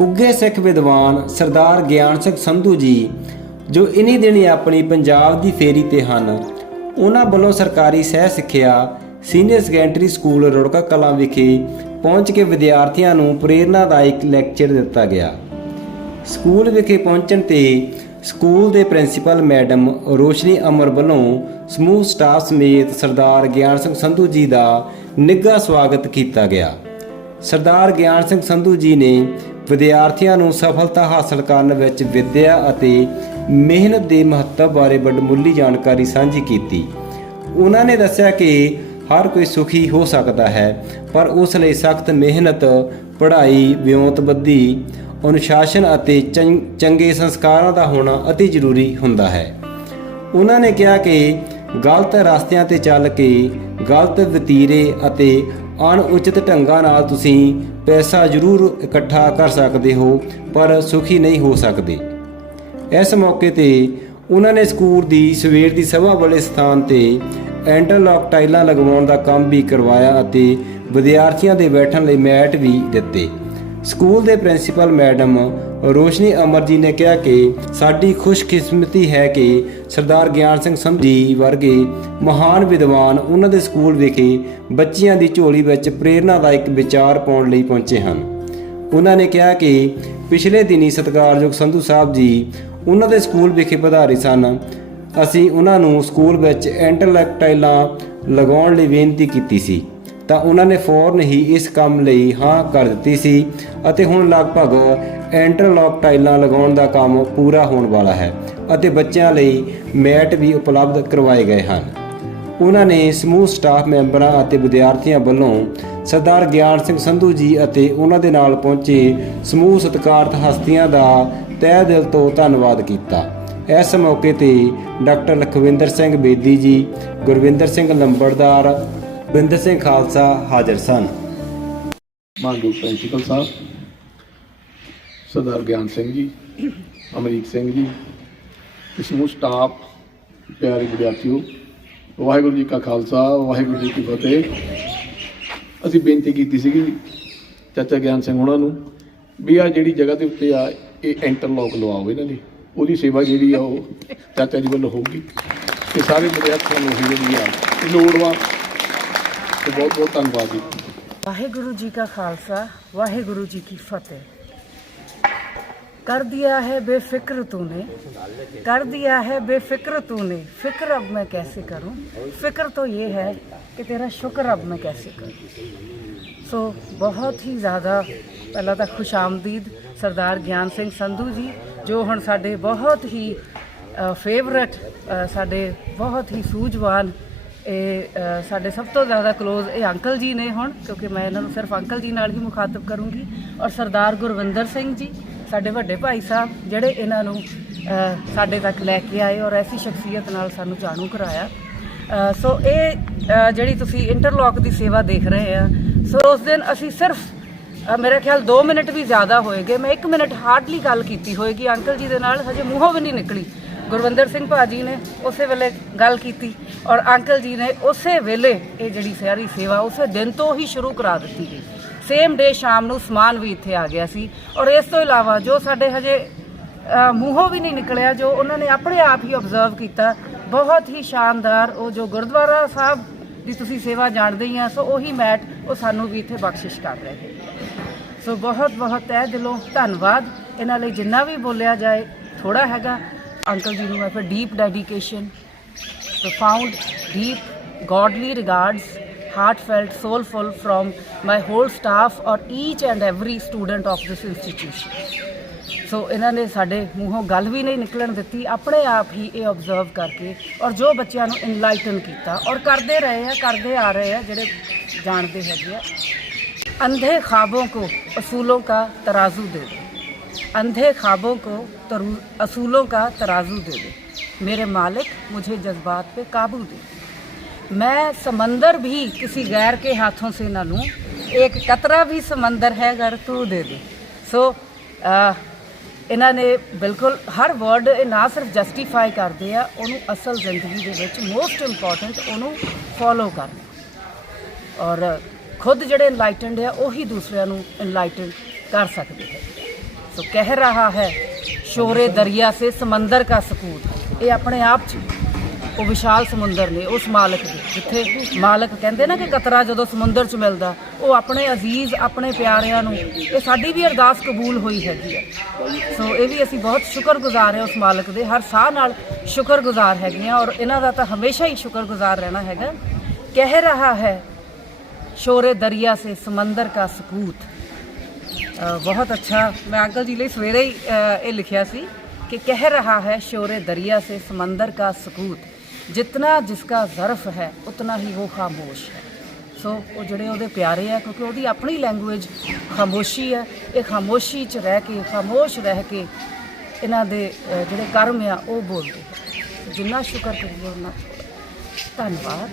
ਉੱਗੇ ਸਿੱਖ ਵਿਦਵਾਨ ਸਰਦਾਰ ਗਿਆਨ ਸਿੰਘ ਸੰਧੂ ਜੀ, ਜੋ ਇਨੀ ਦਿਨੀ ਆਪਣੀ ਪੰਜਾਬ ਦੀ ਫੇਰੀ ਤੇ ਹਨ, ਉਹਨਾਂ ਵੱਲੋਂ ਸਰਕਾਰੀ ਸਹਿ ਸਿੱਖਿਆ senior secondary school Rurka Kalan ਵਿਖੇ ਪਹੁੰਚ ਕੇ ਵਿਦਿਆਰਥੀਆਂ ਨੂੰ ਪ੍ਰੇਰਨਾਦਾਇਕ ਲੈਕਚਰ ਦਿੱਤਾ ਗਿਆ। ਸਕੂਲ ਵਿਖੇ ਪਹੁੰਚਣ ਤੇ ਸਕੂਲ ਦੇ ਪ੍ਰਿੰਸੀਪਲ ਮੈਡਮ ਰੋਸ਼ਨੀ ਅਮਰ ਵੱਲੋਂ ਸਮੂਹ ਸਟਾਫ ਸਮੇਤ ਸਰਦਾਰ ਗਿਆਨ ਸਿੰਘ ਸੰਧੂ ਜੀ ਦਾ ਨਿੱਘਾ ਸਵਾਗਤ ਕੀਤਾ ਗਿਆ। ਸਰਦਾਰ ਗਿਆਨ ਸਿੰਘ ਸੰਧੂ ਜੀ ਨੇ ਵਿਦਿਆਰਥੀਆਂ ਨੂੰ ਸਫਲਤਾ ਹਾਸਲ ਕਰਨ ਵਿੱਚ ਵਿੱਦਿਆ ਅਤੇ ਮਿਹਨਤ ਦੇ ਮਹੱਤਵ ਬਾਰੇ ਵੱਡਮੁੱਲੀ ਜਾਣਕਾਰੀ ਸਾਂਝੀ ਕੀਤੀ। ਉਹਨਾਂ ਨੇ ਦੱਸਿਆ ਕਿ ਹਰ ਕੋਈ ਸੁਖੀ ਹੋ ਸਕਦਾ ਹੈ, ਪਰ ਉਸ ਲਈ ਸਖਤ ਮਿਹਨਤ, ਪੜ੍ਹਾਈ ਵਿਉਂਤਬੱਦੀ ਅਨੁਸ਼ਾਸਨ ਅਤੇ ਚੰ- ਚੰਗੇ ਸੰਸਕਾਰਾਂ ਦਾ ਹੋਣਾ ਅਤੀ ਜ਼ਰੂਰੀ ਹੁੰਦਾ ਹੈ। ਉਹਨਾਂ ਨੇ ਕਿਹਾ ਕਿ ਗਲਤ ਰਸਤਿਆਂ ਤੇ ਚੱਲ ਕੇ ਗਲਤ ਵਤੀਰੇ ਅਤੇ ਅਣਉਚਿਤ ਢੰਗਾਂ ਨਾਲ ਤੁਸੀਂ ਪੈਸਾ ਜ਼ਰੂਰ ਇਕੱਠਾ ਕਰ ਸਕਦੇ ਹੋ, ਪਰ ਸੁਖੀ ਨਹੀਂ ਹੋ ਸਕਦੇ। ਇਸ ਮੌਕੇ ਤੇ ਉਹਨਾਂ ਨੇ ਸਕੂਲ ਦੀ ਸਵੇਰ ਦੀ ਸਭਾ ਵਾਲੇ ਸਥਾਨ ਤੇ ਇੰਟਰਲੌਕ ਟਾਈਲਾਂ ਲਗਵਾਉਣ ਦਾ ਕੰਮ ਵੀ ਕਰਵਾਇਆ ਅਤੇ ਵਿਦਿਆਰਥੀਆਂ ਦੇ ਬੈਠਣ ਲਈ ਮੈਟ ਵੀ ਦਿੱਤੇ। ਸਕੂਲ ਦੇ ਪ੍ਰਿੰਸੀਪਲ ਮੈਡਮ ਰੋਸ਼ਨੀ ਅਮਰ ਜੀ ਨੇ ਕਿਹਾ ਕਿ ਸਾਡੀ ਖੁਸ਼ਕਿਸਮਤੀ ਹੈ ਕਿ ਸਰਦਾਰ ਗਿਆਨ ਸਿੰਘ ਸੰਧੂ ਜੀ ਵਰਗੇ ਮਹਾਨ ਵਿਦਵਾਨ ਉਹਨਾਂ ਦੇ ਸਕੂਲ ਵਿਖੇ ਬੱਚਿਆਂ ਦੀ ਝੋਲੀ ਵਿੱਚ ਪ੍ਰੇਰਨਾਦਾਇਕ ਵਿਚਾਰ ਪਾਉਣ ਲਈ ਪਹੁੰਚੇ ਹਨ। ਉਹਨਾਂ ਨੇ ਕਿਹਾ ਕਿ ਪਿਛਲੇ ਦਿਨੀ ਸਤਿਕਾਰਯੋਗ ਸੰਧੂ ਸਾਹਿਬ ਜੀ ਉਹਨਾਂ ਦੇ ਸਕੂਲ ਵਿਖੇ ਪਧਾਰੇ ਸਨ। ਅਸੀਂ ਉਹਨਾਂ ਨੂੰ ਸਕੂਲ ਵਿੱਚ ਇੰਟਰਲੈਕਟਾਈਲਾਂ ਲਗਾਉਣ ਲਈ ਬੇਨਤੀ ਕੀਤੀ ਸੀ। ਤਾਂ ਉਹਨਾਂ ਨੇ ਫੌਰਨ ਹੀ ਇਸ ਕੰਮ ਲਈ ਹਾਂ ਕਰ ਦਿੱਤੀ ਸੀ ਅਤੇ ਹੁਣ ਲਗਭਗ ਇੰਟਰਲੌਕ ਟਾਈਲਾਂ ਲਗਾਉਣ ਦਾ ਕੰਮ ਪੂਰਾ ਹੋਣ ਵਾਲਾ ਹੈ ਅਤੇ ਬੱਚਿਆਂ ਲਈ ਮੈਟ ਵੀ ਉਪਲਬਧ ਕਰਵਾਏ ਗਏ ਹਨ। ਉਹਨਾਂ ਨੇ ਸਮੂਹ ਸਟਾਫ ਮੈਂਬਰਾਂ ਅਤੇ ਵਿਦਿਆਰਥੀਆਂ ਵੱਲੋਂ ਸਰਦਾਰ ਗਿਆਨ ਸਿੰਘ ਸੰਧੂ ਜੀ ਅਤੇ ਉਹਨਾਂ ਦੇ ਨਾਲ ਪਹੁੰਚੇ ਸਮੂਹ ਸਤਿਕਾਰਤ ਹਸਤੀਆਂ ਦਾ ਤਹਿ ਦਿਲ ਤੋਂ ਧੰਨਵਾਦ ਕੀਤਾ। ਇਸ ਮੌਕੇ ਤੇ ਡਾਕਟਰ ਲਖਵਿੰਦਰ ਸਿੰਘ ਬੇਦੀ ਜੀ, ਗੁਰਵਿੰਦਰ ਸਿੰਘ ਲੰਬੜਦਾਰ ਬਿੰਦਰ ਸਿੰਘ ਖਾਲਸਾ ਹਾਜ਼ਰ ਸਨ। ਮਾਨਯੋਗ ਪ੍ਰਿੰਸੀਪਲ ਸਾਹਿਬ, ਸਰਦਾਰ ਗਿਆਨ ਸਿੰਘ ਜੀ, ਅਮਰੀਕ ਸਿੰਘ ਜੀ ਤੇ ਸਮੂਹ ਸਟਾਫ, ਪਿਆਰੇ ਵਿਦਿਆਰਥੀਓ, ਵਾਹਿਗੁਰੂ ਜੀ ਕਾ ਖਾਲਸਾ, ਵਾਹਿਗੁਰੂ ਜੀ ਕੀ ਫਤਿਹ। ਅਸੀਂ ਬੇਨਤੀ ਕੀਤੀ ਸੀਗੀ ਚਾਚਾ ਗਿਆਨ ਸਿੰਘ ਉਹਨਾਂ ਨੂੰ ਵੀ ਆ ਜਿਹੜੀ ਜਗ੍ਹਾ ਦੇ ਉੱਤੇ ਆ, ਇਹ ਇੰਟਰਲੌਕ ਲਵਾਓ ਇਹਨਾਂ ਦੀ। ਉਹਦੀ ਸੇਵਾ ਜਿਹੜੀ ਆ ਉਹ ਚਾਚਾ ਜੀ ਵੱਲੋਂ ਹੋਊਗੀ। ਤੇ ਸਾਰੇ ਵਿਦਿਆਰਥੀਆਂ ਨੂੰ ਹੀ ਜਿਹੜੀ ਆ ਇਹ ਲੋੜ ਵਾ ਤੇ ਬਹੁਤ ਬਹੁਤ ਧੰਨਵਾਦ ਜੀ ਵਾਹਿਗੁਰੂ ਜੀ का खालसा वाहेगुरु जी की फतेह कर दिया है बेफिक्र तूने कर दिया है बेफिक्र तूने फिक्र अब मैं कैसे करूं फिक्र तो ये है कि तेरा शुक्र अब मैं कैसे करूं ਸੋ ਬਹੁਤ ਹੀ ਜ਼ਿਆਦਾ ਪਹਿਲਾਂ ਤਾਂ ਖੁਸ਼ ਆਮਦੀਦ ਸਰਦਾਰ ਗਿਆਨ ਸਿੰਘ ਸੰਧੂ ਜੀ ਜੋ ਹੁਣ ਸਾਡੇ ਬਹੁਤ ਹੀ ਫੇਵਰਟ ਸਾਡੇ ਬਹੁਤ ਹੀ ਸੂਝਵਾਨ ਇਹ ਸਾਡੇ ਸਭ ਤੋਂ ਜ਼ਿਆਦਾ ক্লোਜ਼ ਇਹ ਅੰਕਲ ਜੀ ਨੇ ਹੁਣ ਕਿਉਂਕਿ ਮੈਂ ਇਹਨਾਂ ਨੂੰ ਸਿਰਫ ਅੰਕਲ ਜੀ ਨਾਲ ਹੀ ਮੁਖਾਤਬ ਕਰੂੰਗੀ। ਔਰ ਸਰਦਾਰ ਗੁਰਵਿੰਦਰ ਸਿੰਘ ਜੀ ਸਾਡੇ ਵੱਡੇ ਭਾਈ ਸਾਹਿਬ ਜਿਹੜੇ ਇਹਨਾਂ ਨੂੰ ਸਾਡੇ ਤੱਕ ਲੈ ਕੇ ਆਏ ਔਰ ਐਸੀ ਸ਼ਖਸੀਅਤ ਨਾਲ ਸਾਨੂੰ ਜਾਣੂ ਕਰਾਇਆ। ਸੋ ਇਹ ਜਿਹੜੀ ਤੁਸੀਂ ਇੰਟਰਲੌਕ ਦੀ ਸੇਵਾ ਦੇਖ ਰਹੇ ਆ ਸੋ ਉਸ ਦਿਨ ਅਸੀਂ ਸਿਰਫ ਅ, ਮੇਰੇ ਖਿਆਲ 2 ਮਿੰਟ ਵੀ ਜ਼ਿਆਦਾ ਹੋਏਗੇ। ਮੈਂ 1 ਮਿੰਟ ਹਾਰਡਲੀ ਗੱਲ ਕੀਤੀ ਹੋਏਗੀ ਅੰਕਲ ਜੀ ਦੇ ਨਾਲ ਹਜੇ ਮੂੰਹੋਂ ਵੀ ਨਹੀਂ ਨਿਕਲੀ। ਗੁਰਵਿੰਦਰ ਸਿੰਘ ਭਾਜੀ ਨੇ ਉਸੇ ਵੇਲੇ ਗੱਲ ਕੀਤੀ ਔਰ ਅੰਕਲ ਜੀ ਨੇ ਉਸੇ ਵੇਲੇ ਇਹ ਜਿਹੜੀ ਸਾਰੀ ਸੇਵਾ ਉਸੇ ਦਿਨ ਤੋਂ ਹੀ ਸ਼ੁਰੂ ਕਰਾ ਦਿੱਤੀ ਗਈ। ਸੇਮ ਡੇ ਸ਼ਾਮ ਨੂੰ ਸਮਾਨ ਵੀ ਇੱਥੇ ਆ ਗਿਆ ਸੀ ਔਰ ਇਸ ਤੋਂ ਇਲਾਵਾ ਜੋ ਸਾਡੇ ਹਜੇ ਮੂੰਹੋਂ ਵੀ ਨਹੀਂ ਨਿਕਲਿਆ, ਜੋ ਉਹਨਾਂ ਨੇ ਆਪਣੇ ਆਪ ਹੀ ਆਬਜ਼ਰਵ ਕੀਤਾ, ਬਹੁਤ ਹੀ ਸ਼ਾਨਦਾਰ ਉਹ ਜੋ ਗੁਰਦੁਆਰਾ ਸਾਹਿਬ ਦੀ ਤੁਸੀਂ ਸੇਵਾ ਜਾਣਦੇ ਹੀ ਆ, ਸੋ ਉਹੀ ਮੈਟ ਉਹ ਸਾਨੂੰ ਵੀ ਇੱਥੇ ਬਖਸ਼ਿਸ਼ ਕਰ ਰਹੇ ਸੋ ਬਹੁਤ ਬਹੁਤ ਤਹਿ ਦਿਲੋਂ ਧੰਨਵਾਦ। ਇਹਨਾਂ ਲਈ ਜਿੰਨਾ ਵੀ ਬੋਲਿਆ ਜਾਏ ਥੋੜਾ ਹੈਗਾ। ਅੰਕਲ ਜੀ ਨੂੰ ਮੈਂ ਫਿਰ deep dedication profound, deep, godly regards, heartfelt, soulful from my whole staff or each and every student of this institution. So ਇਹਨਾਂ ਨੇ ਸਾਡੇ ਮੂੰਹੋਂ ਗੱਲ ਵੀ ਨਹੀਂ ਨਿਕਲਣ ਦਿੱਤੀ ਆਪਣੇ ਆਪ ਹੀ ਇਹ ਆਬਜ਼ਰਵ ਕਰਕੇ ਔਰ ਜੋ ਬੱਚਿਆਂ ਨੂੰ ਇਨਲਾਈਟਨ ਕੀਤਾ ਔਰ ਕਰਦੇ ਰਹੇ ਆ ਕਰਦੇ ਆ ਰਹੇ ਆ ਜਿਹੜੇ ਜਾਣਦੇ ਹੈਗੇ ਆ अंधे ख्वाबों को असूलों का तराजू दे दे अंधे ख्वाबों को तरु- असूलों का तराजू दे दे मेरे मालिक मुझे जज्बात पे काबू दे मैं समंदर भी किसी गैर के हाथों से न लूं एक कतरा भी समंदर है अगर तू दे दे सो ਇਹਨਾਂ ਨੇ ਬਿਲਕੁਲ ਹਰ ਵਰਡ ਇਹ ਨਾ ਸਿਰਫ ਜਸਟੀਫਾਈ ਕਰਦੇ ਆ ਉਹਨੂੰ ਅਸਲ ਜ਼ਿੰਦਗੀ ਦੇ ਵਿੱਚ ਮੋਸਟ ਇੰਪੋਰਟੈਂਟ ਉਹਨੂੰ ਫੋਲੋ ਕਰਨਾ ਔਰ ਖੁਦ ਜਿਹੜੇ ਇਨਲਾਈਟਨਡ ਆ ਉਹੀ ਦੂਸਰਿਆਂ ਨੂੰ ਇਨਲਾਈਟਨ ਕਰ ਸਕਦੇ ਹੈ ਸੋ ਕਹਿ ਰਹਾ ਹੈ ਸ਼ੋਰੇ ਦਰਿਆ ਸੇ ਸਮੰਦਰ ਕਾ ਸਕੂਤ ਇਹ ਆਪਣੇ ਆਪ ਚ ਉਹ ਵਿਸ਼ਾਲ ਸਮੁੰਦਰ ਨੇ ਉਸ ਮਾਲਕ ਦੇ ਜਿੱਥੇ ਮਾਲਕ ਕਹਿੰਦੇ ਨਾ ਕਿ ਕਤਰਾ ਜਦੋਂ ਸਮੁੰਦਰ ਚ ਮਿਲਦਾ ਉਹ ਆਪਣੇ ਅਜ਼ੀਜ਼ ਆਪਣੇ ਪਿਆਰਿਆਂ ਨੂੰ ਇਹ ਸਾਡੀ ਵੀ ਅਰਦਾਸ ਕਬੂਲ ਹੋਈ ਹੈਗੀ ਹੈ ਸੋ ਇਹ ਵੀ ਅਸੀਂ ਬਹੁਤ ਸ਼ੁਕਰਗੁਜ਼ਾਰ ਹਾਂ ਉਸ ਮਾਲਕ ਦੇ ਹਰ ਸਾਹ ਨਾਲ ਸ਼ੁਕਰਗੁਜ਼ਾਰ ਹੈਗੇ ਹਾਂ ਔਰ ਇਹਨਾਂ ਦਾ ਤਾਂ ਹਮੇਸ਼ਾ ਹੀ ਸ਼ੁਕਰਗੁਜ਼ਾਰ ਰਹਿਣਾ ਹੈਗਾ ਕਹਿ ਰਹਾ ਹੈ ਸ਼ੋਰੇ ਦਰਿਆ ਸੇ ਸਮੁੰਦਰ ਕਾ ਸਕੂਤ ਬਹੁਤ ਅੱਛਾ। ਮੈਂ ਅੰਕਲ ਜੀ ਲਈ ਸਵੇਰੇ ਹੀ ਇਹ ਲਿਖਿਆ ਸੀ ਕਿ ਕਹਿ ਰਹਾ ਹੈ ਸ਼ੋਰੇ ਦਰਿਆ ਸੇ ਸਮੁੰਦਰ ਕਾ ਸਕੂਤ। ਜਿਤਨਾ ਜਿਸਕਾ ਜ਼ਰਫ ਹੈ, ਉਤਨਾ ਹੀ ਉਹ ਖਾਮੋਸ਼ ਹੈ। ਸੋ ਉਹ ਜਿਹੜੇ ਉਹਦੇ ਪਿਆਰੇ ਆ, ਕਿਉਂਕਿ ਉਹਦੀ ਆਪਣੀ ਲੈਂਗੁਏਜ ਖਾਮੋਸ਼ੀ ਹੈ ਇਹ ਖਾਮੋਸ਼ੀ 'ਚ ਰਹਿ ਕੇ, ਖਾਮੋਸ਼ ਰਹਿ ਕੇ ਇਹਨਾਂ ਦੇ ਜਿਹੜੇ ਕਰਮ ਆ, ਉਹ ਬੋਲਦੇ ਜਿੰਨਾ ਸ਼ੁਕਰ ਕਰੀਏ ਉਹਨਾਂ ਧੰਨਵਾਦ।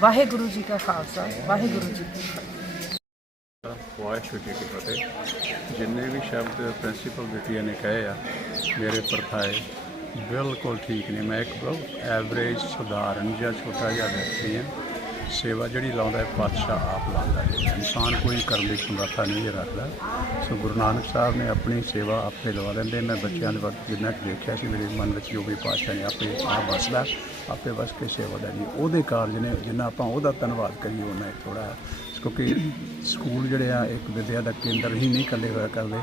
ਵਾਹਿਗੁਰੂ ਜੀ ਕਾ ਖਾਲਸਾ, ਵਾਹਿਗੁਰੂ ਜੀ ਕੀ ਫਤਿਹ। ਵਾਹਿਗੁਰੂ ਜੀ ਕੀ ਫਤਿਹ। ਜਿੰਨੇ ਵੀ ਸ਼ਬਦ ਪ੍ਰਿੰਸੀਪਲ ਬੇਟੀਆਂ ਨੇ ਕਹੇ ਆ, ਮੇਰੇ ਪਰਥਾਏ ਬਿਲਕੁਲ ਠੀਕ ਨੇ। ਮੈਂ ਇੱਕ ਬਹੁਤ ਐਵਰੇਜ ਸੁਧਾਰਨ ਜਾਂ ਛੋਟਾ ਜਿਹਾ ਵਿਅਕਤੀ ਹਾਂ। ਸੇਵਾ ਜਿਹੜੀ ਲਾਉਂਦਾ ਹੈ, ਪਾਤਸ਼ਾਹ ਆਪ ਲਾਉਂਦਾ ਹੈ। ਇਨਸਾਨ ਕੋਈ ਕਰਨ ਦੀ ਸਮਰੱਥਾ ਨਹੀਂ ਰੱਖਦਾ। ਸੋ ਗੁਰੂ ਨਾਨਕ ਸਾਹਿਬ ਨੇ ਆਪਣੀ ਸੇਵਾ ਆਪੇ ਲਵਾ ਲੈਂਦੇ। ਮੈਂ ਬੱਚਿਆਂ ਦੇ ਵਕਤ ਜਿੰਨਾ ਕੁ ਦੇਖਿਆ ਸੀ, ਮੇਰੇ ਮਨ ਵਿੱਚ ਜੋ ਵੀ ਪਾਤਸ਼ਾਹ ਨੇ ਆਪੇ ਆਪ ਵਸਦਾ, ਆਪੇ ਵਸ ਕੇ ਸੇਵਾ ਦਾ ਜੀ ਉਹਦੇ ਕਾਰਜ ਨੇ ਜਿੰਨਾ ਆਪਾਂ ਉਹਦਾ ਧੰਨਵਾਦ ਕਰੀਏ ਉਹਨਾਂ ਥੋੜਾ ਕਿਉਂਕਿ ਸਕੂਲ ਜਿਹੜੇ ਆ, ਇੱਕ ਵਿਦਿਆ ਦਾ ਕੇਂਦਰ ਹੀ ਨਹੀਂ ਇਕੱਲੇ ਹੋਇਆ ਕਰਦੇ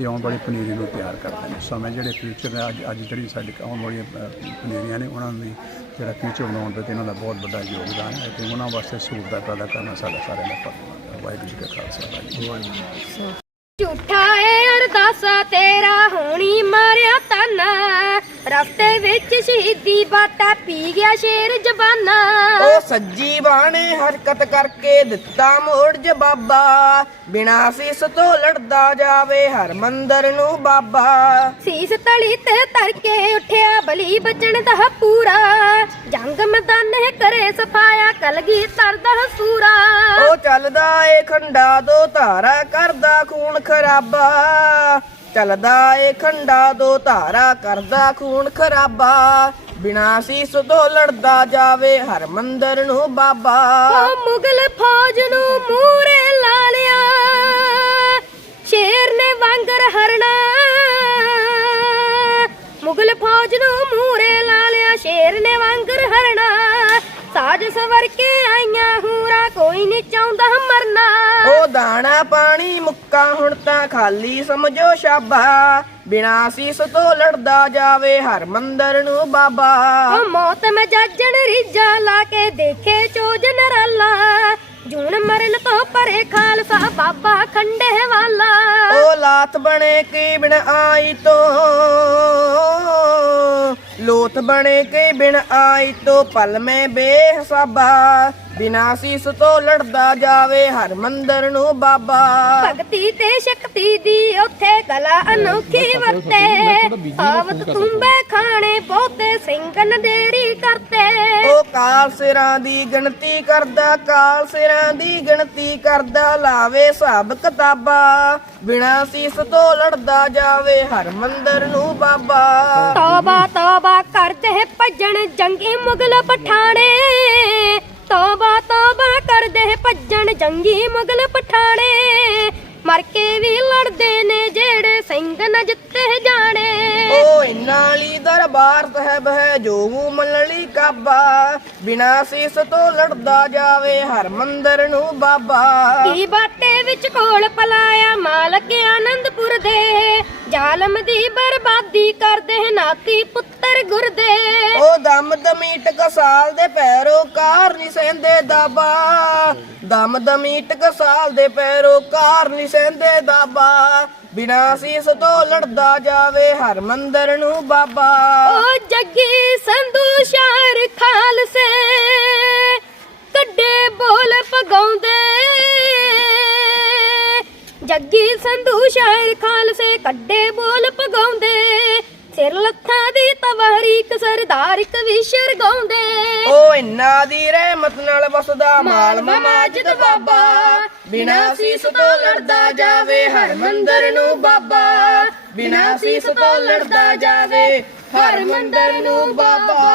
ਇਹ ਆਉਣ ਵਾਲੀ ਪਨੀਰੀ ਨੂੰ ਤਿਆਰ ਕਰਦੇ ਨੇ। ਸਮੇਂ ਜਿਹੜੇ ਫਿਊਚਰ ਅੱਜ ਅੱਜ ਜਿਹੜੀ ਸਾਡੇ ਆਉਣ ਵਾਲੀਆਂ ਪਨੀਰੀਆਂ ਨੇ, ਉਹਨਾਂ ਨੂੰ ਜਿਹੜਾ ਫਿਊਚਰ ਬਣਾਉਣ ਦੇ ਤੇ ਇਹਨਾਂ ਦਾ ਬਹੁਤ ਵੱਡਾ ਯੋਗਦਾਨ ਹੈ ਤੇ ਉਹਨਾਂ ਵਾਸਤੇ ਸਹੂਲਤਾਂ ਪੈਦਾ ਕਰਨਾ ਸਾਡਾ ਸਾਰਿਆਂ ਦਾ ਫਰਜ਼ ਹੈ। ਵਾਹਿਗੁਰੂ ਜੀ ਕਾ ਖਾਲਸਾ, ਵਾਹਿਗੁਰੂ ਝੂਠਾ ਏ ਅਰਦਾਸਾ ਤੇਰਾ, ਹੋਣੀ ਮਾਰਿਆ ਤਾਨਾ। ਰਸਤੇ ਵਿੱਚ ਸ਼ਹੀਦੀ ਬਾਟਾ ਪੀ ਗਿਆ ਸ਼ੇਰ ਜਬਾਨਾ ਉਹ ਸੱਜੀ ਬਾਣੇ ਹਰਕਤ ਕਰਕੇ ਦਿੱਤਾ ਮੋੜ ਜਵਾਬਾ ਬਿਨਾ ਸੀਸ ਤੋਂ ਲੜਦਾ ਜਾਵੇ ਹਰ ਮੰਦਰ ਨੂੰ ਬਾਬਾ। ਸੀਸ ਤਲੀ ਤੇ ਧਰ ਕੇ ਉੱਠਿਆ ਬਲੀ ਬਚਣ ਦਾ ਪੂਰਾ। ਜੰਗ ਮੈਦਾਨੇ ਕਰੇ ਸਫਾਇਆ ਕਲਗੀ ਤਰਦਾ ਸੂਰਾ ਉਹ ਚੱਲਦਾ ਏ ਖੰਡਾ ਦੋ ਧਾਰਾ ਕਰਦਾ ਖੂਨ ਖਰਾਬਾ। ਚਲਦਾ ਏ ਖੰਡਾ ਦੋ ਧਾਰਾ, ਕਰਦਾ ਖੂਨ ਖਰਾਬਾ। ਬਿਨਾ ਸੀਸ ਤੋਂ ਲੜਦਾ ਜਾਵੇ ਹਰ ਮੰਦਰ ਨੂੰ ਬਾਬਾ। ਉਹ ਮੁਗਲ ਫੌਜ ਨੂੰ ਮੂਰੇ ਲਾ ਲਿਆ। ਸਵਰ ਕੇ ਆਈਆਂ ਹੂਰਾ ਕੋਈ ਨਹੀਂ ਚਾਹੁੰਦਾ ਮਰਨਾ। ਉਹ ਦਾਣਾ ਪਾਣੀ ਮੁੱਕਾ ਹੁਣ ਤਾਂ ਖਾਲੀ ਸਮਝੋ ਸ਼ਾਬਾ। ਬਿਨਾ ਸੀਸ ਤੋਂ ਲੜਦਾ ਜਾਵੇ ਹਰ ਮੰਦਰ ਨੂੰ ਬਾਬਾ। ਉਹ ਮੌਤ ਮੈਂ ਜਾਜਣ ਰੀਜਾ ਲਾ ਕੇ ਦੇਖੇ ਚੋਜ ਨਰਾਲਾ। ਜੂਨ ਮਰਨ ਤੋਂ ਪਰੇ ਖਾਲਸਾ ਬਾਬਾ ਖੰਡੇ ਵਾਲਾ। ਉਹ ਲਾਤ ਬਣੇ ਕੇ ਬਿਨ ਆਈ ਤੋਂ। ਲੋਥ ਬਣੇ ਕੇ ਬਿਨ ਆਈ ਤੋਂ ਪਲ ਮੈਂ ਬੇਹਸਾਬਾ। ਬਿਨਾ ਸੀਸ ਤੋਂ ਲੜਦਾ ਜਾਵੇ ਹਰ ਮੰਦਰ ਨੂੰ ਬਾਬਾ। ਭਗਤੀ ਤੇ ਸ਼ਕਤੀ ਦੀ ਉੱਥੇ ਕਲਾ ਅਨੋਖੀ ਵਰਤੇ। ਸਾਵਤ ਤੁੰਬੇ ਖਾਣੇ ਬਹੁਤੇ ਸਿੰਘ ਨਦੇਰੀ ਕਰਤੇ। ਉਹ ਕਾਲ ਸਿਰਾਂ ਦੀ ਗਿਣਤੀ ਕਰਦਾ ਕਾਲ ਸਿਰਾਂ ਦੀ ਗਿਣਤੀ ਕਰਦਾ ਲਾਵੇ ਹਿਸਾਬ ਕਿਤਾਬਾਂ। ਬਿਨਾ ਸੀਸ ਤੋਂ ਲੜਦਾ ਜਾਵੇ ਹਰ ਮੰਦਰ ਨੂੰ ਬਾਬਾ। ਤੌਬਾ ਤੌਬਾ ਕਰਦੇ ਭੱਜਣ ਜੰਗੀ ਮੁਗਲ ਪਠਾਣੇ। ਤੌਬਾ ਤੌਬਾ ਕਰਦੇ ਭੱਜਣ ਜੰਗੀ ਮੁਗਲ ਪਠਾਣੇ। ਮਰ ਕੇ ਵੀ ਲੜਦੇ ਨੇ ਜਿਹੜੇ ਸਿੰਘ ਨ ਲਈ ਦਰਬਾਰ ਸਾਹਿਬ ਹੈ ਜੋ ਮੂੰਹ ਮੱਲੜੀ ਕਾਬਾ। ਬਿਨਾ ਸੀਸ ਤੋਂ ਲੜਦਾ ਜਾਵੇ ਹਰ ਮੰਦਰ ਨੂੰ ਬਾਬਾ। ਕੀ ਬਾਟੇ ਵਿੱਚ ਕੋਲ ਪਲਾਇਆ ਮਾਲਕ ਆਨੰਦਪੁਰ ਦੇ? ਜ਼ਾਲਮ ਦੀ ਬਰਬਾਦੀ ਕਰਦੇ ਨਾਤੀ ਪੁੱਤਰ ਗੁਰਦੇ। ਉਹ ਦਮ ਦਮੀਟ ਕਸਾਲ ਦੇ ਪੈਰੋਕਾਰ ਨਹੀਂ ਸਹਿੰਦੇ ਦਾਬਾ। ਦਮ ਦਮੀਟ ਕਸਾਲ ਦੇ ਪੈਰੋਕਾਰ ਨਹੀਂ ਸਹਿੰਦੇ ਦਾਬਾ। ਬਿਨਾ ਸੀਸ ਤੋਂ ਲੜਦਾ ਜਾਵੇ ਹਰ ਮੰਦਰ ਨੂੰ ਬਾਬਾ। ਓ ਜੱਗੀ ਸੰਧੂ ਸ਼ਾਰ ਖਾਲਸੇ ਕੱਡੇ ਬੋਲ ਪਗਾਉਂਦੇ ਜੱਗੀ ਸੰਧੂ ਸ਼ਾਰ ਖਾਲਸੇ ਕੱਡੇ ਬੋਲ ਪਗਾਉਂਦੇ ਸਿਰ ਲੱਥਾਂ ਦੀ ਤਵਾਰੀਕ ਸਰਦਾਰ ਇੱਕ ਵਿਸ਼ਰ ਗਾਉਂਦੇ। ਉਹ ਇਨਾਂ ਦੀ ਰਹਿਮਤ ਨਾਲ ਵਸਦਾ ਮਾਲ ਮਮਾਜਦ ਬਾਬਾ। ਬਿਨਾ ਸੀਸ ਤੋਂ ਲੜਦਾ ਜਾਵੇ ਹਰ ਮੰਦਰ ਨੂੰ ਬਾਬਾ। ਬਿਨਾ ਸੀਸ ਤੋਂ ਲੜਦਾ ਜਾਵੇ ਹਰ ਮੰਦਰ ਨੂੰ ਬਾਬਾ।